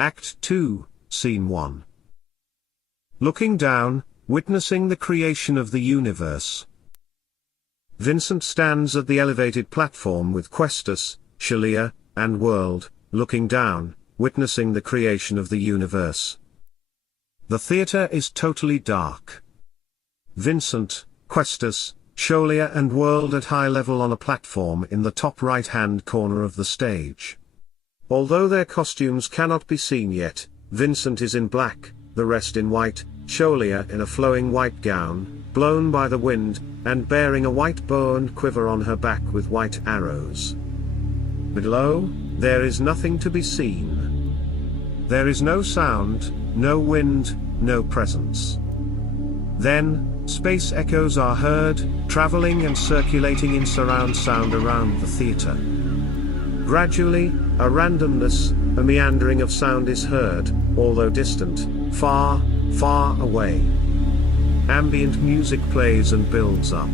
Act 2, Scene 1. Looking down, witnessing the creation of the universe. Vincent stands at the elevated platform with Questus, Sholia, and World, looking down, witnessing the creation of the universe. The theater is totally dark. Vincent, Questus, Sholia and World at high level on a platform in the top right-hand corner of the stage. Although their costumes cannot be seen yet, Vincent is in black, the rest in white, Sholia in a flowing white gown, blown by the wind, and bearing a white bow and quiver on her back with white arrows. Below, there is nothing to be seen. There is no sound, no wind, no presence. Then, space echoes are heard, traveling and circulating in surround sound around the theater. Gradually, a randomness, a meandering of sound is heard, although distant, far, far away. Ambient music plays and builds up.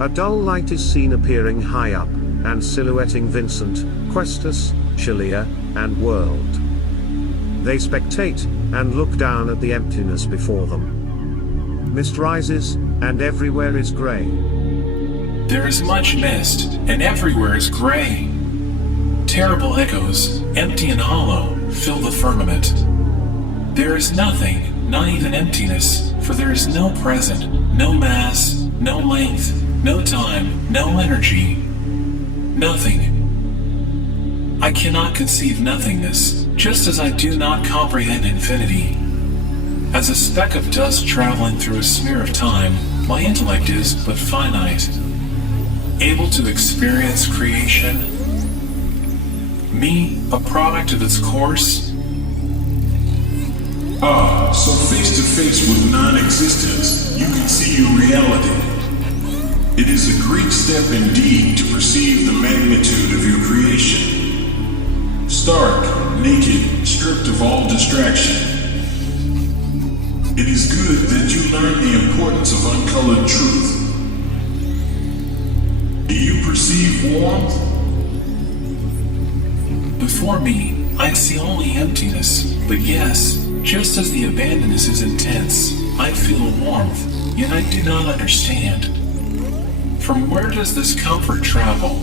A dull light is seen appearing high up, and silhouetting Vincent, Questus, Sholia, and World. They spectate, and look down at the emptiness before them. Mist rises, and everywhere is grey. There is much mist, and everywhere is grey. Terrible echoes, empty and hollow, fill the firmament. There is nothing, not even emptiness, for there is no present, no mass, no length, no time, no energy. Nothing. I cannot conceive nothingness, just as I do not comprehend infinity. As a speck of dust traveling through a smear of time, my intellect is but finite. Able to experience creation, me, a product of its course. So face to face with non-existence, you can see your reality. It is a great step indeed to perceive the magnitude of your creation. Stark, naked, stripped of all distraction. It is good that you learn the importance of uncolored truth. Do you perceive warmth? Before me, I see only emptiness, but yes, just as the abandonness is intense, I feel warmth, yet I do not understand. From where does this comfort travel?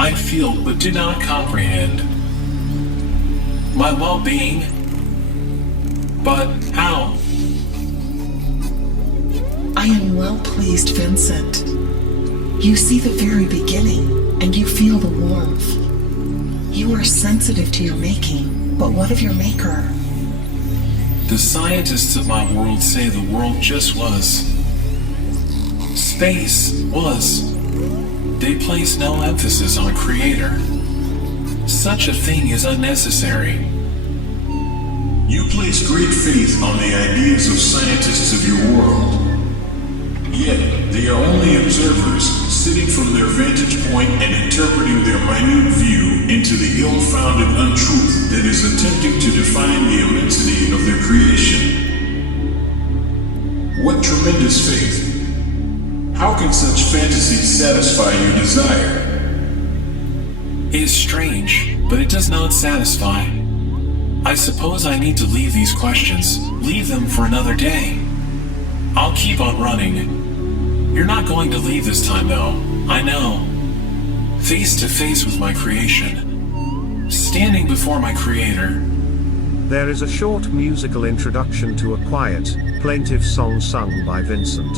I feel but do not comprehend. My well-being? But how? I am well pleased, Vincent. You see the very beginning, and you feel the warmth. You are sensitive to your making, but what of your maker? The scientists of my world say the world just was. Space was. They place no emphasis on creator. Such a thing is unnecessary. You place great faith on the ideas of scientists of your world. Yet, they are only observers, sitting from their vantage point and interpreting their minute view into the ill-founded untruth that is attempting to define the immensity of their creation. What tremendous faith! How can such fantasies satisfy your desire? It is strange, but it does not satisfy. I suppose I need to leave these questions, leave them for another day. I'll keep on running. You're not going to leave this time though, I know. Face to face with my creation. Standing before my creator. There is a short musical introduction to a quiet, plaintive song sung by Vincent.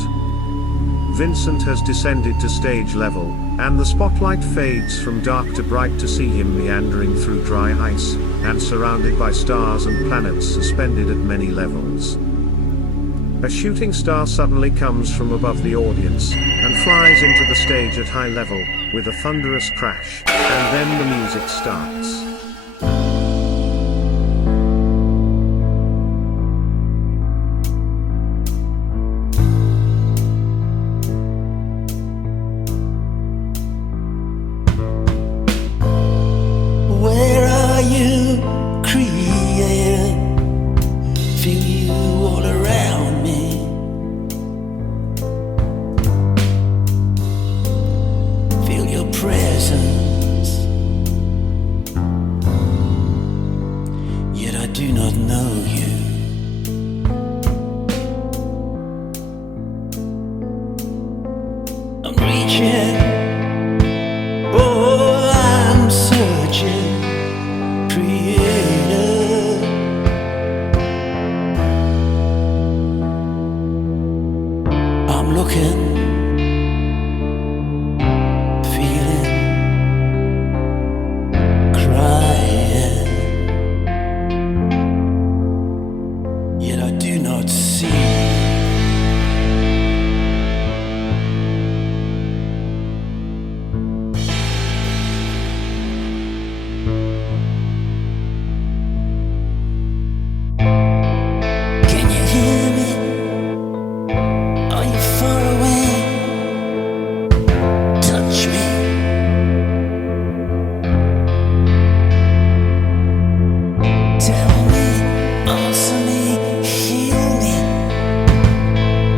Vincent has descended to stage level, and the spotlight fades from dark to bright to see him meandering through dry ice, and surrounded by stars and planets suspended at many levels. A shooting star suddenly comes from above the audience, and flies into the stage at high level, with a thunderous crash, and then the music starts. Where are you, Creator? Feel you all around me. Feel your presence. do not know you. I'm reaching, oh, I'm searching, Creator. I'm looking, feeling, crying, yet I do not see. Can you hear me? Are you far away? Touch me. Tell me, answer me, heal me.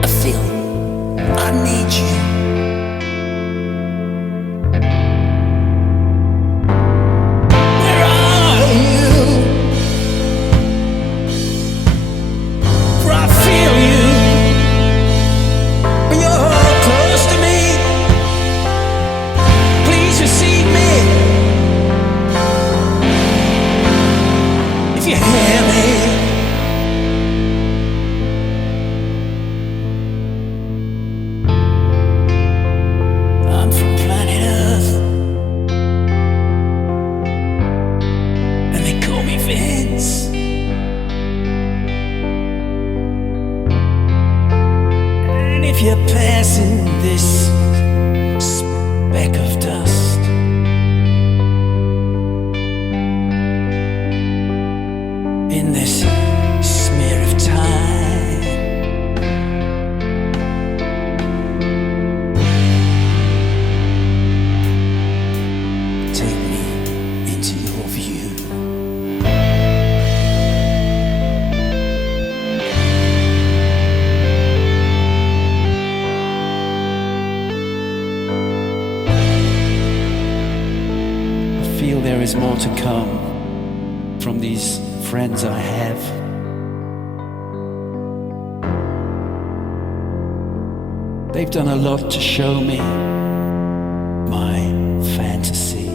I feel I need you. Where are you? For I feel you. You're close to me. Please receive me. If you hear me. I'm from planet Earth, and they call me Vince. And if you're passing this speck of dust, in this smear of time, take me into your view. I feel there is more to come from these friends I have. They've done a lot to show me my fantasy.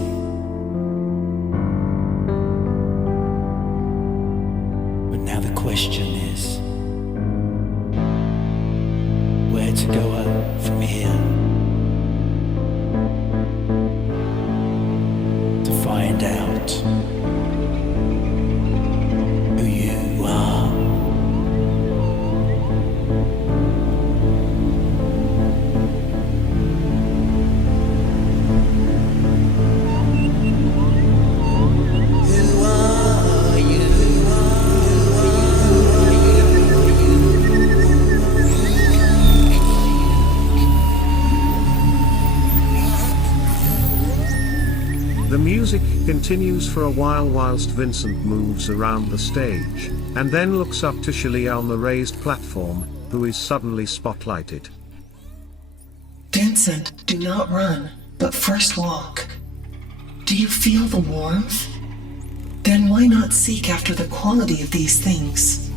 But now the question is, where to go from here? To find out who you are. Who are you? The music continues for a while whilst Vincent moves around the stage, and then looks up to Sholia on the raised platform, who is suddenly spotlighted. Vincent, do not run, but first walk. Do you feel the warmth? Then why not seek after the quality of these things?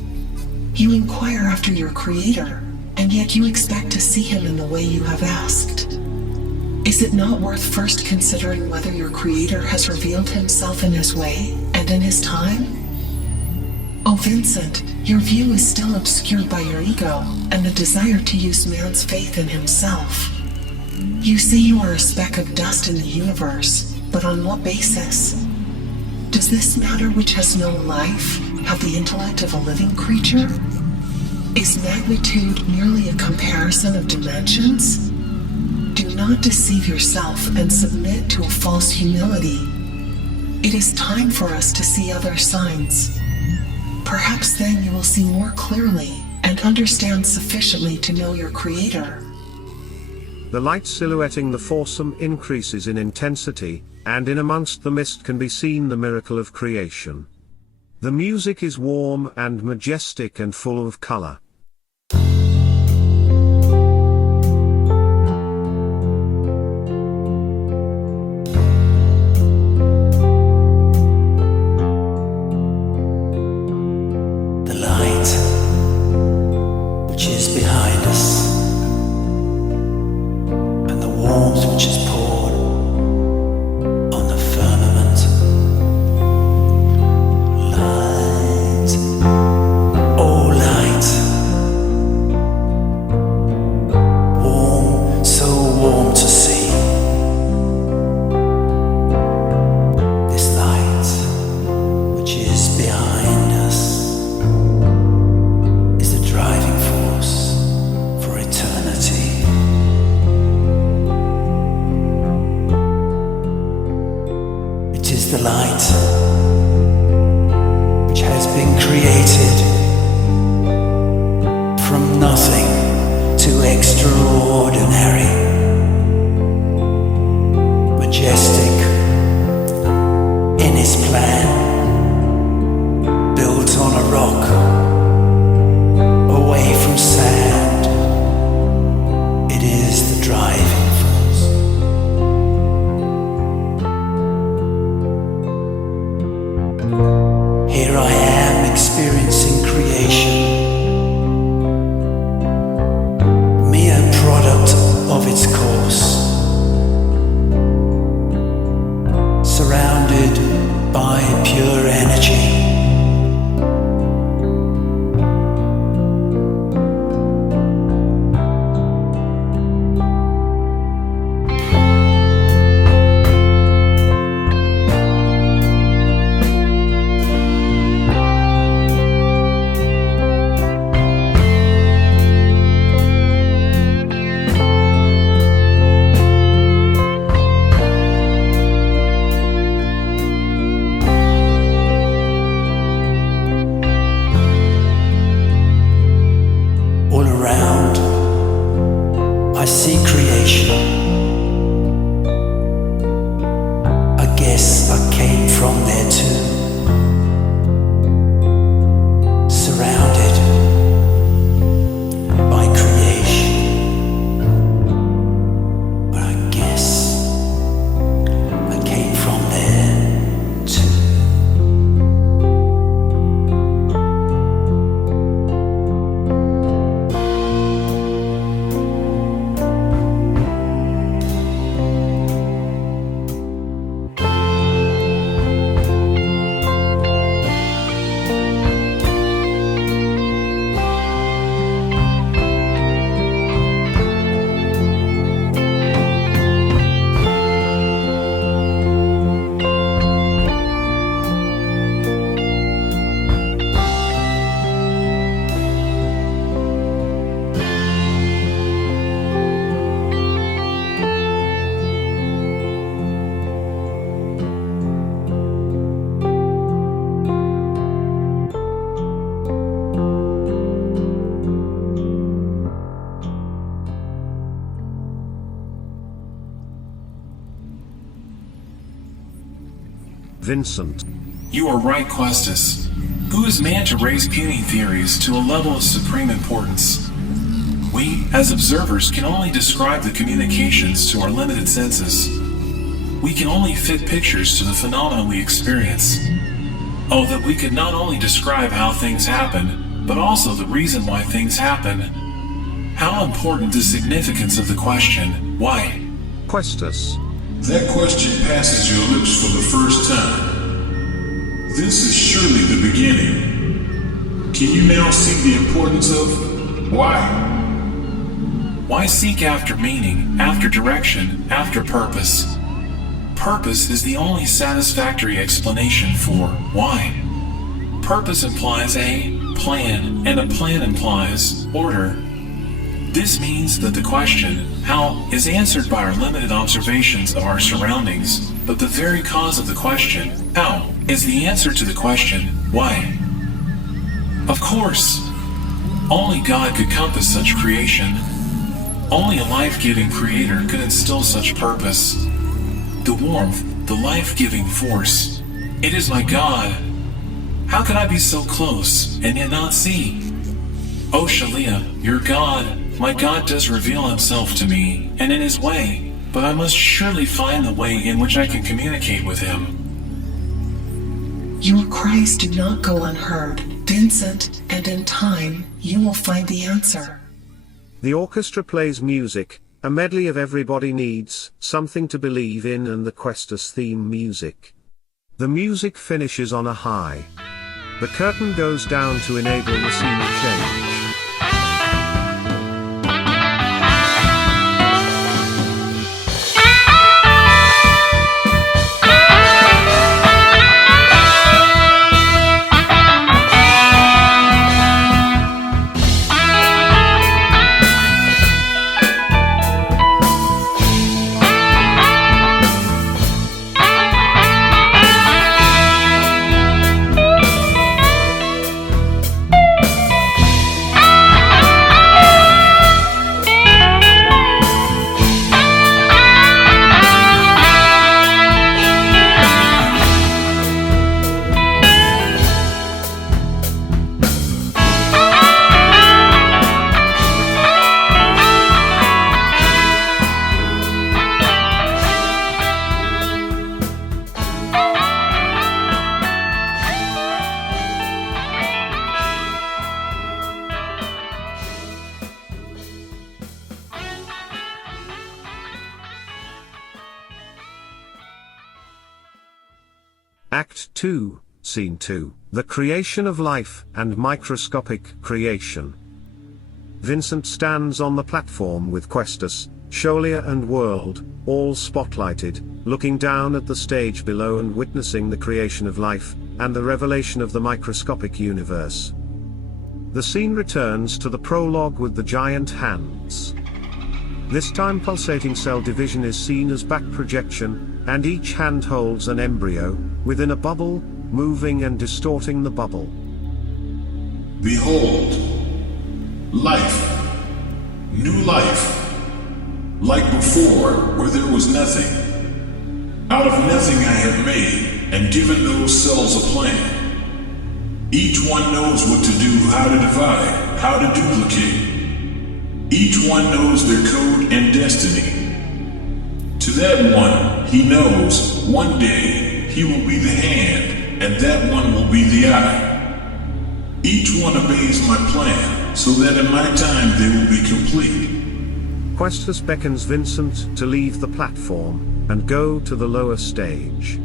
You inquire after your Creator, and yet you expect to see him in the way you have asked. Is it not worth first considering whether your Creator has revealed himself in his way and in his time? Oh Vincent, your view is still obscured by your ego and the desire to use man's faith in himself. You say you are a speck of dust in the universe, but on what basis? Does this matter which has no life have the intellect of a living creature? Is magnitude merely a comparison of dimensions? Do not deceive yourself and submit to a false humility. It is time for us to see other signs. Perhaps then you will see more clearly and understand sufficiently to know your Creator. The light silhouetting the foursome increases in intensity, and in amongst the mist can be seen the miracle of creation. The music is warm and majestic and full of color. Here I am experiencing creation, mere product of its course, surrounded by pure energy. All around, I see creation. I guess I came from there too. Surrounded by creation. But I guess I came from there too. Vincent. You are right, Questus. Who is man to raise puny theories to a level of supreme importance? We, as observers, can only describe the communications to our limited senses. We can only fit pictures to the phenomena we experience. Oh, that we could not only describe how things happen, but also the reason why things happen. How important the significance of the question, why? Questus. That question passes your lips for the first time. This is surely the beginning. Can you now see the importance of why? Why seek after meaning, after direction, after purpose? Purpose is the only satisfactory explanation for why. Purpose implies a plan, and a plan implies order. This means that the question, how, is answered by our limited observations of our surroundings, but the very cause of the question, how, is the answer to the question, why. Of course, only God could compass such creation. Only a life-giving creator could instill such purpose. The warmth, the life-giving force. It is my God. How could I be so close and yet not see? Oh, Sholia, your God, my God does reveal himself to me, and in his way, but I must surely find the way in which I can communicate with him. Your cries do not go unheard, Vincent, and in time, you will find the answer. The orchestra plays music, a medley of Everybody Needs Something to Believe in and the Questus theme music. The music finishes on a high. The curtain goes down to enable the scene to change. Act 2, Scene 2, The Creation of Life and Microscopic Creation. Vincent stands on the platform with Questus, Sholia and World, all spotlighted, looking down at the stage below and witnessing the creation of life, and the revelation of the microscopic universe. The scene returns to the prologue with the giant hands. This time pulsating cell division is seen as back projection, and each hand holds an embryo, within a bubble, moving and distorting the bubble. Behold, life, new life, like before, where there was nothing. Out of nothing I have made, and given those cells a plan. Each one knows what to do, how to divide, how to duplicate. Each one knows their code and destiny. To that one, he knows, one day, he will be the hand, and that one will be the eye. Each one obeys my plan, so that in my time they will be complete. Questus beckons Vincent to leave the platform, and go to the lower stage.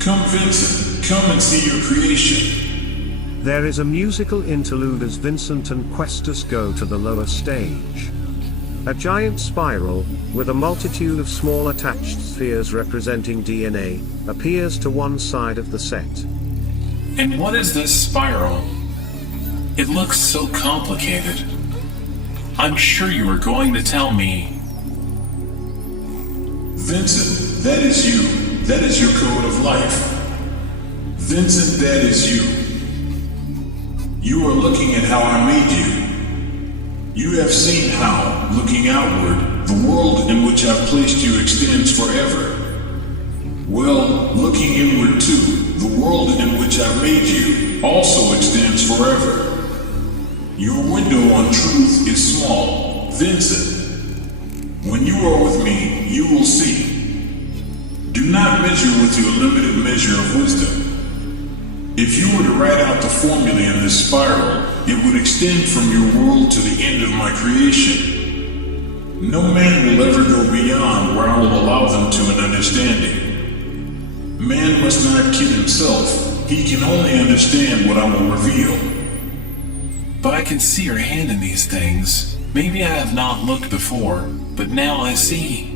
Come Vincent, come and see your creation. There is a musical interlude as Vincent and Questus go to the lower stage. A giant spiral, with a multitude of small attached spheres representing DNA, appears to one side of the set. And what is this spiral? It looks so complicated. I'm sure you are going to tell me. Vincent, that is you. That is your code of life. Vincent, that is you. You are looking at how I made you. You have seen how, looking outward, the world in which I've placed you extends forever. Well, looking inward too, the world in which I've made you also extends forever. Your window on truth is small, Vincent. When you are with me, you will see. Do not measure with your limited measure of wisdom. If you were to write out the formula in this spiral, it would extend from your world to the end of my creation. No man will ever go beyond where I will allow them to an understanding. Man must not kid himself. He can only understand what I will reveal. But I can see your hand in these things. Maybe I have not looked before, but now I see.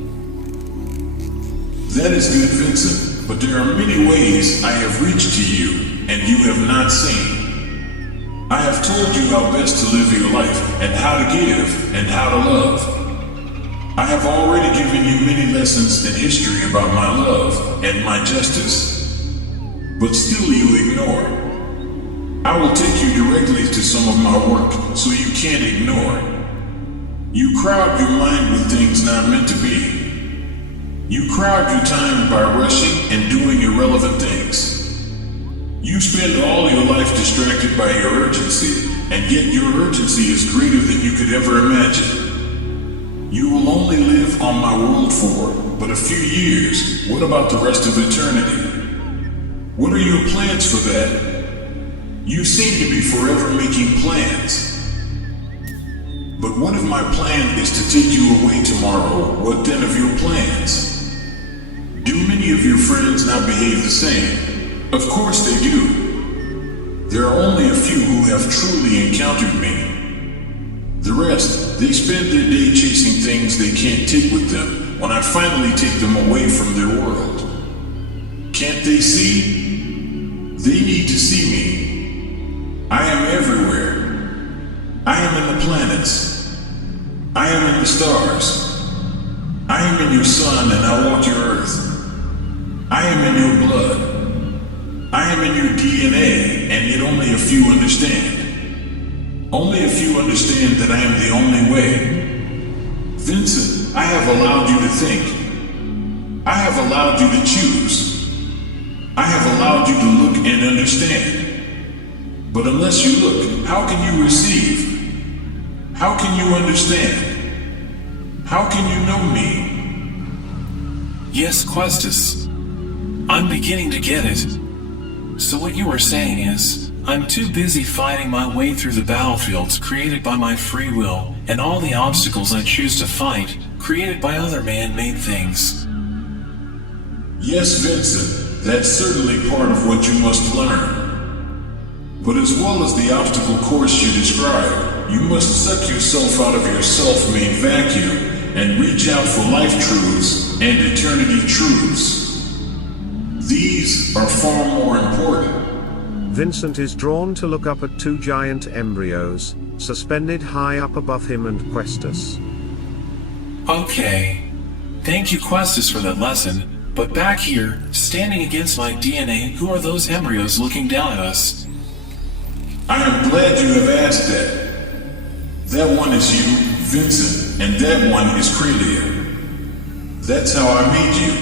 That is good, Vincent, but there are many ways I have reached to you, and you have not seen. I have told you how best to live your life, and how to give, and how to love. I have already given you many lessons in history about my love and my justice. But still you ignore. I will take you directly to some of my work, so you can't ignore. You crowd your mind with things not meant to be. You crowd your time by rushing and doing irrelevant things. You spend all your life distracted by your urgency, and yet your urgency is greater than you could ever imagine. You will only live on my world for but a few years. What about the rest of eternity? What are your plans for that? You seem to be forever making plans. But what if my plan is to take you away tomorrow? What then of your plans? Do many of your friends not behave the same? Of course they do. There are only a few who have truly encountered me. The rest, they spend their day chasing things they can't take with them when I finally take them away from their world. Can't they see? They need to see me. I am everywhere. I am in the planets. I am in the stars. I am in your sun and I walk your earth. I am in your blood. I am in your DNA, and yet only a few understand. Only a few understand that I am the only way. Vincent, I have allowed you to think. I have allowed you to choose. I have allowed you to look and understand. But unless you look, how can you receive? How can you understand? How can you know me? Yes, Questus. I'm beginning to get it. So what you are saying is, I'm too busy fighting my way through the battlefields created by my free will, and all the obstacles I choose to fight, created by other man-made things. Yes, Vincent. That's certainly part of what you must learn. But as well as the obstacle course you describe, you must suck yourself out of your self-made vacuum and reach out for life truths and eternity truths. These are far more important. Vincent is drawn to look up at two giant embryos, suspended high up above him and Questus. Okay. Thank you, Questus, for that lesson. But back here, standing against my DNA, who are those embryos looking down at us? I am glad you have asked that. That one is you, Vincent, and that one is Cralia. That's how I made you.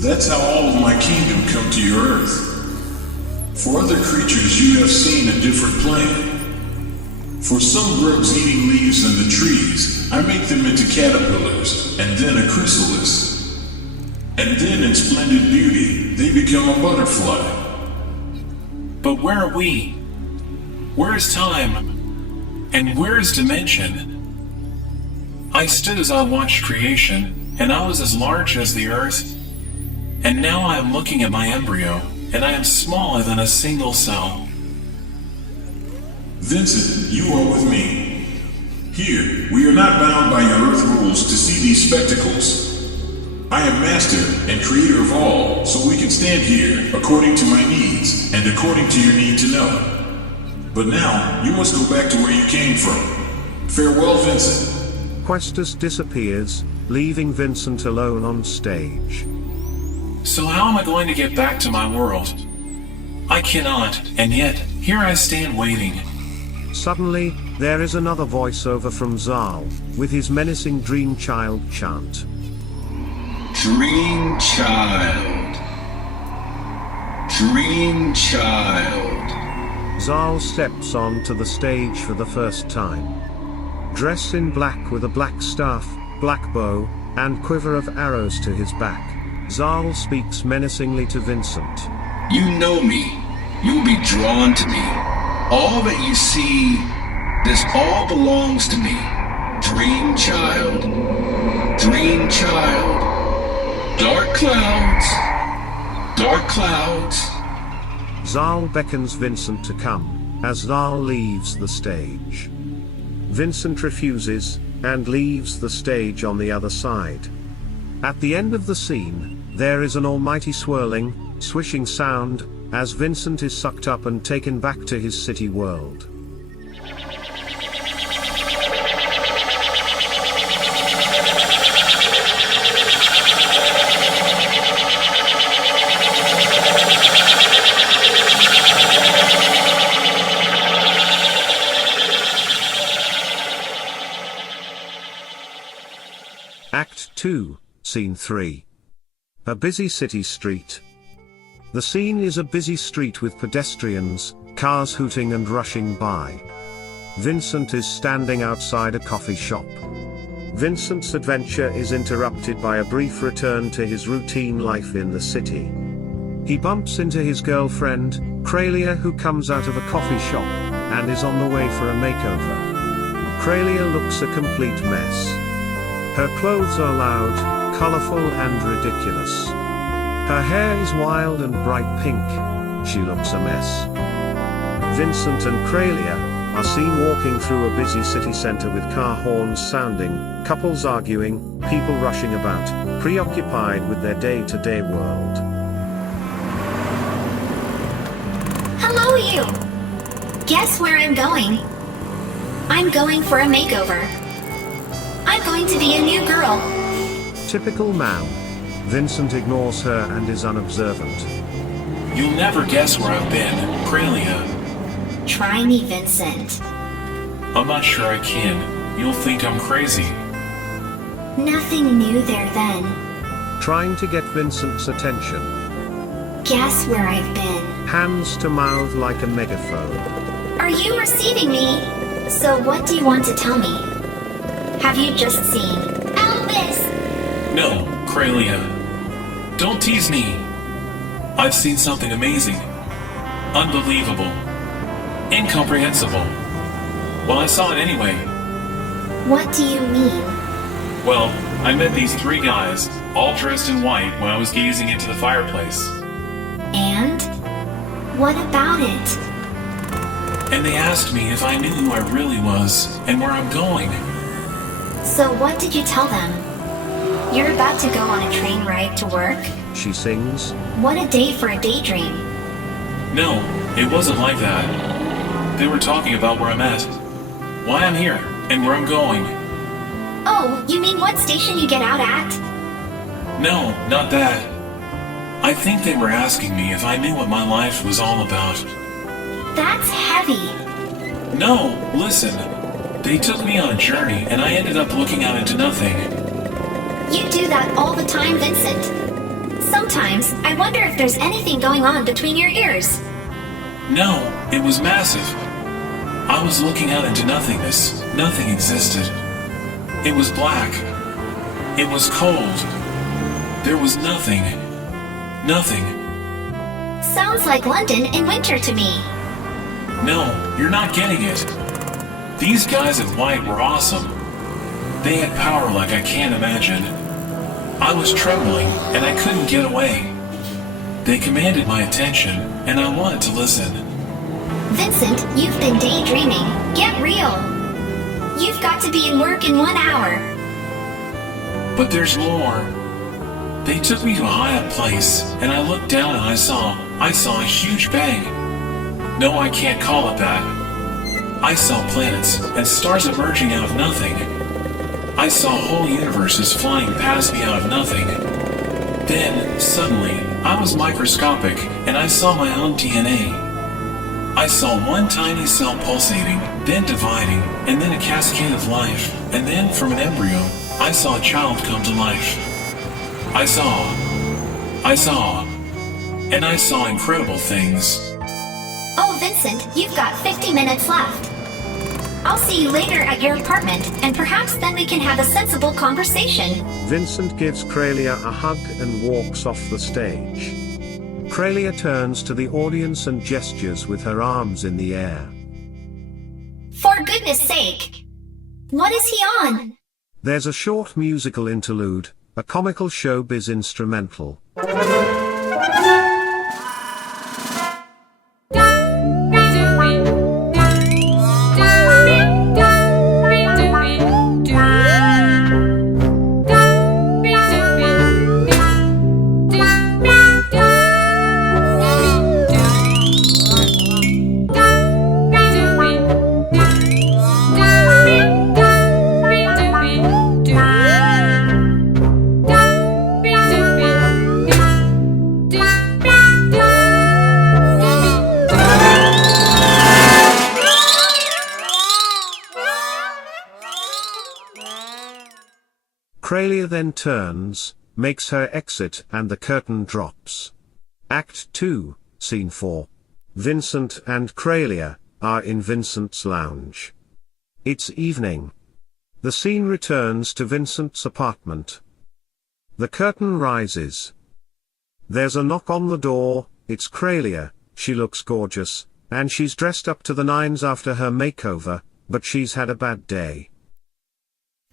That's how all of my kingdom come to your earth. For other creatures you have seen a different plan. For some grubs eating leaves in the trees, I make them into caterpillars, and then a chrysalis. And then in splendid beauty, they become a butterfly. But where are we? Where is time? And where is dimension? I stood as I watched creation, and I was as large as the earth. And now I am looking at my embryo, and I am smaller than a single cell. Vincent, you are with me. Here, we are not bound by your earth rules to see these spectacles. I am master and creator of all, so we can stand here according to my needs and according to your need to know. But now, you must go back to where you came from. Farewell, Vincent. Questus disappears, leaving Vincent alone on stage. So how am I going to get back to my world? I cannot, and yet, here I stand waiting. Suddenly, there is another voiceover from Zal, with his menacing Dream Child chant. Dream Child. Dream Child. Zal steps onto the stage for the first time. Dressed in black with a black staff, black bow, and quiver of arrows to his back, Zal speaks menacingly to Vincent. You know me. You'll be drawn to me. All that you see, this all belongs to me. Dream Child. Dream Child. Dark clouds. Dark clouds. Zal beckons Vincent to come, as Zal leaves the stage. Vincent refuses, and leaves the stage on the other side. At the end of the scene, there is an almighty swirling, swishing sound, as Vincent is sucked up and taken back to his city world. Act 2, Scene 3. A busy city street. The scene is a busy street with pedestrians, cars hooting and rushing by. Vincent is standing outside a coffee shop. Vincent's adventure is interrupted by a brief return to his routine life in the city. He bumps into his girlfriend, Cralia, who comes out of a coffee shop, and is on the way for a makeover. Cralia looks a complete mess. Her clothes are loud, colorful and ridiculous. Her hair is wild and bright pink. She looks a mess. Vincent and Cralia are seen walking through a busy city center with car horns sounding, couples arguing, people rushing about, preoccupied with their day-to-day world. Hello, you! Guess where I'm going? I'm going for a makeover. I'm going to be a new girl. Typical man. Vincent ignores her and is unobservant. You'll never guess where I've been, Cralia. Try me, Vincent. I'm not sure I can. You'll think I'm crazy. Nothing new there then. Trying to get Vincent's attention. Guess where I've been? Hands to mouth like a megaphone. Are you receiving me? So what do you want to tell me? Have you just seen Elvis? No, Cralia. Don't tease me. I've seen something amazing. Unbelievable. Incomprehensible. Well, I saw it anyway. What do you mean? Well, I met these 3 guys, all dressed in white, when I was gazing into the fireplace. And? What about it? And they asked me if I knew who I really was and where I'm going. So what did you tell them? You're about to go on a train ride to work? She sings. What a day for a daydream. No, it wasn't like that. They were talking about where I'm at, why I'm here, and where I'm going. Oh, you mean what station you get out at? No, not that. I think they were asking me if I knew what my life was all about. That's heavy. No, listen. They took me on a journey and I ended up looking out into nothing. You do that all the time, Vincent. Sometimes I wonder if there's anything going on between your ears. No, it was massive. I was looking out into nothingness. Nothing existed. It was black. It was cold. There was nothing. Nothing. Sounds like London in winter to me. No, you're not getting it. These guys in white were awesome. They had power like I can't imagine. I was trembling and I couldn't get away. They commanded my attention and I wanted to listen. Vincent, you've been daydreaming. Get real. You've got to be in work in 1 hour. But there's more. They took me to a high-up place, and I looked down and I saw a huge bang. No, I can't call it that. I saw planets and stars emerging out of nothing. I saw whole universes flying past me out of nothing. Then, suddenly, I was microscopic, and I saw my own DNA. I saw one tiny cell pulsating, then dividing, and then a cascade of life, and then from an embryo, I saw a child come to life. I saw incredible things. Oh, Vincent, you've got 50 minutes left. I'll see you later at your apartment, and perhaps then we can have a sensible conversation. Vincent gives Cralia a hug and walks off the stage. Cralia turns to the audience and gestures with her arms in the air. For goodness sake! What is he on? There's a short musical interlude, a comical showbiz instrumental. Cralia then turns, makes her exit and the curtain drops. Act 2, Scene 4. Vincent and Cralia are in Vincent's lounge. It's evening. The scene returns to Vincent's apartment. The curtain rises. There's a knock on the door. It's Cralia. She looks gorgeous, and she's dressed up to the nines after her makeover, but she's had a bad day.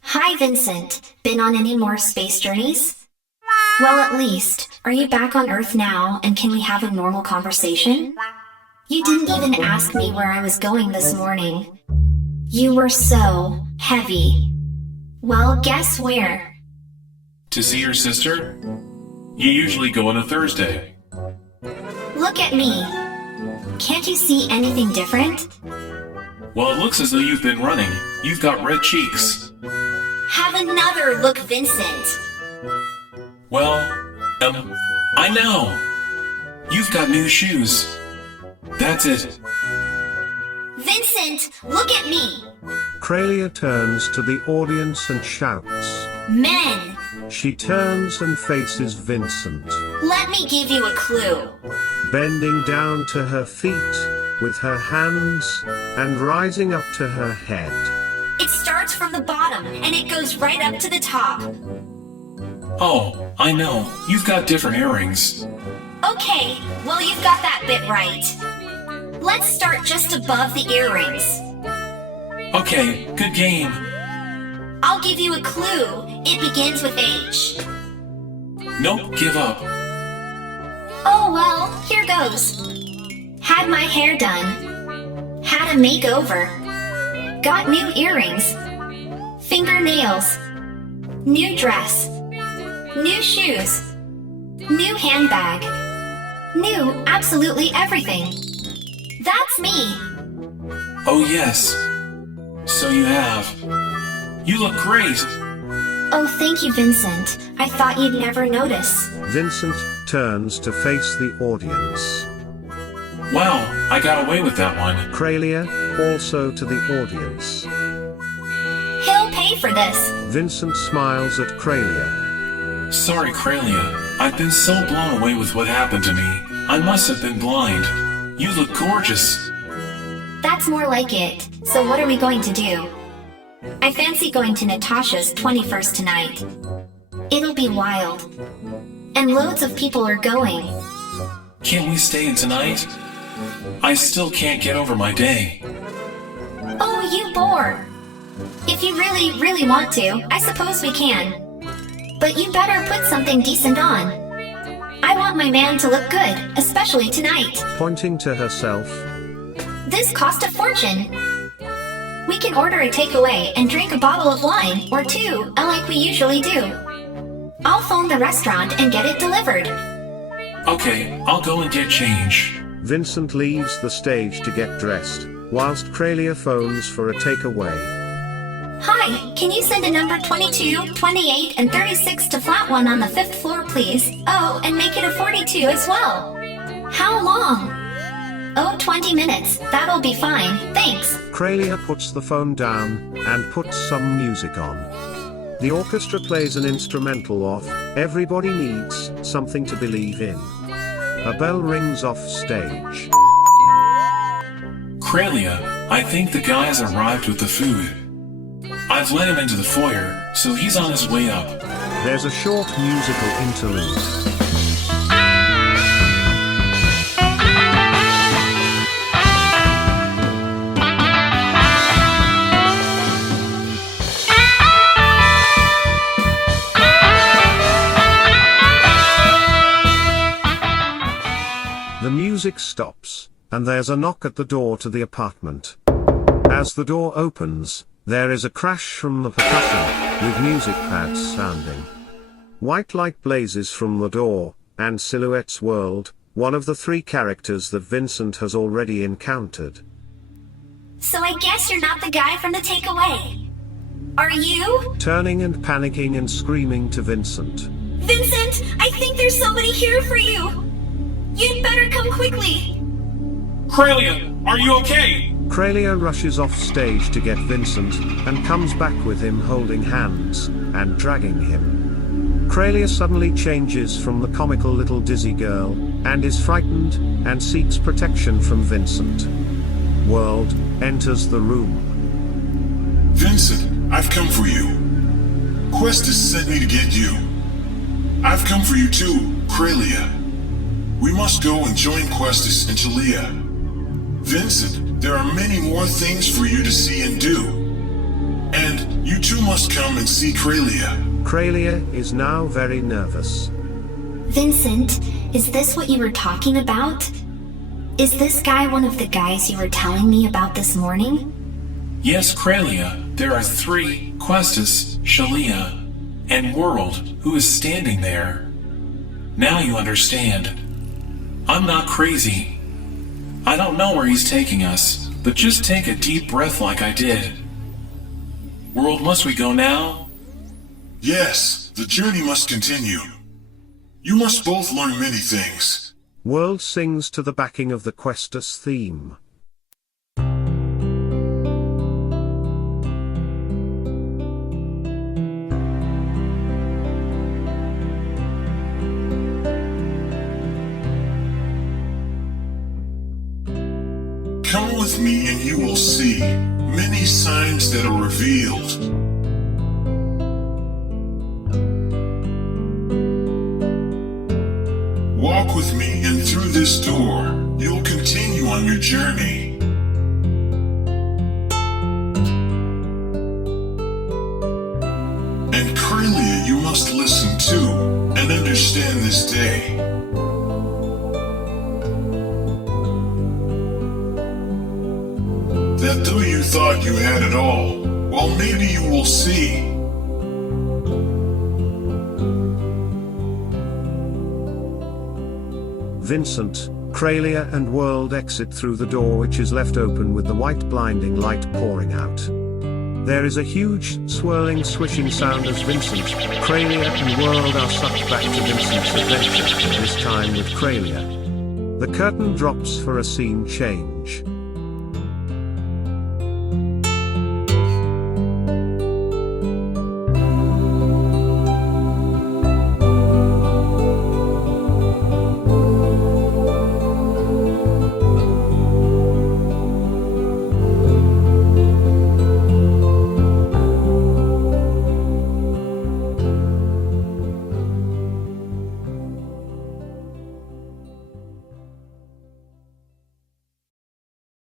Hi, Vincent. Been on any more space journeys? Well, at least, are you back on Earth now, and can we have a normal conversation? You didn't even ask me where I was going this morning. You were so heavy. Well, guess where? To see your sister? You usually go on a Thursday. Look at me. Can't you see anything different? Well, it looks as though you've been running. You've got red cheeks. Have another look, Vincent. Well, I know. You've got new shoes. That's it. Vincent, look at me. Cralia turns to the audience and shouts. Men. She turns and faces Vincent. Let me give you a clue. Bending down to her feet, with her hands, and rising up to her head. It starts from the bottom, and it goes right up to the top. Oh, I know. You've got different earrings. Okay, well you've got that bit right. Let's start just above the earrings. Okay, good game. I'll give you a clue. It begins with H. Nope, give up. Oh well, here goes. Had my hair done. Had a makeover. Got new earrings. Fingernails. New dress. New shoes. New handbag. New absolutely everything. That's me. Oh yes. So you have. You look great. Oh, thank you, Vincent. I thought you'd never notice. Vincent turns to face the audience. Wow, I got away with that one. Cralia, also to the audience. He'll pay for this. Vincent smiles at Cralia. Sorry, Cralia. I've been so blown away with what happened to me. I must have been blind. You look gorgeous. That's more like it. So what are we going to do? I fancy going to Natasha's 21st tonight. It'll be wild. And loads of people are going. Can't we stay in tonight? I still can't get over my day. Oh, you bore. If you really want to, I suppose we can. But you better put something decent on. I want my man to look good, especially tonight. Pointing to herself. This cost a fortune. We can order a takeaway and drink a bottle of wine or two, like we usually do. I'll phone the restaurant and get it delivered. Okay, I'll go and get change. Vincent leaves the stage to get dressed, whilst Cralia phones for a takeaway. Hi, can you send a number 22, 28, and 36 to flat 1 on the 5th floor, please? Oh, and make it a 42 as well. How long? Oh, 20 minutes. That'll be fine, thanks. Cralia puts the phone down and puts some music on. The orchestra plays an instrumental of Everybody Needs Something to Believe In. A bell rings off stage. Cralia, I think the guy has arrived with the food. I've let him into the foyer, so he's on his way up. There's a short musical interlude. The music stops, and there's a knock at the door to the apartment. As the door opens, there is a crash from the percussion, with music pads sounding. White light blazes from the door, and silhouettes World, one of the 3 characters that Vincent has already encountered. So I guess you're not the guy from the takeaway. Are you? Turning and panicking and screaming to Vincent. Vincent, I think there's somebody here for you. You'd better come quickly. Cralia, are you okay? Cralia rushes off stage to get Vincent, and comes back with him holding hands, and dragging him. Cralia suddenly changes from the comical little dizzy girl, and is frightened, and seeks protection from Vincent. World enters the room. Vincent, I've come for you. Questus sent me to get you. I've come for you too, Cralia. We must go and join Questus and Sholia. Vincent, there are many more things for you to see and do. And you too must come and see Cralia. Cralia is now very nervous. Vincent, is this what you were talking about? Is this guy one of the guys you were telling me about this morning? Yes, Cralia, there are 3, Questus, Sholia, and World, who is standing there. Now you understand. I'm not crazy. I don't know where he's taking us, but just take a deep breath like I did. World, must we go now? Yes, the journey must continue. You must both learn many things. World sings to the backing of the Questus theme. Come with me and you will see many signs that are revealed. Walk with me and through this door, you'll continue on your journey. And Cralia that though you thought you had it all, well, maybe you will see. Vincent, Cralia and world exit through the door, which is left open with the white blinding light pouring out. There is a huge, swirling, swishing sound as Vincent, Cralia and world are sucked back to Vincent's adventure, this time with Cralia. The curtain drops for a scene change.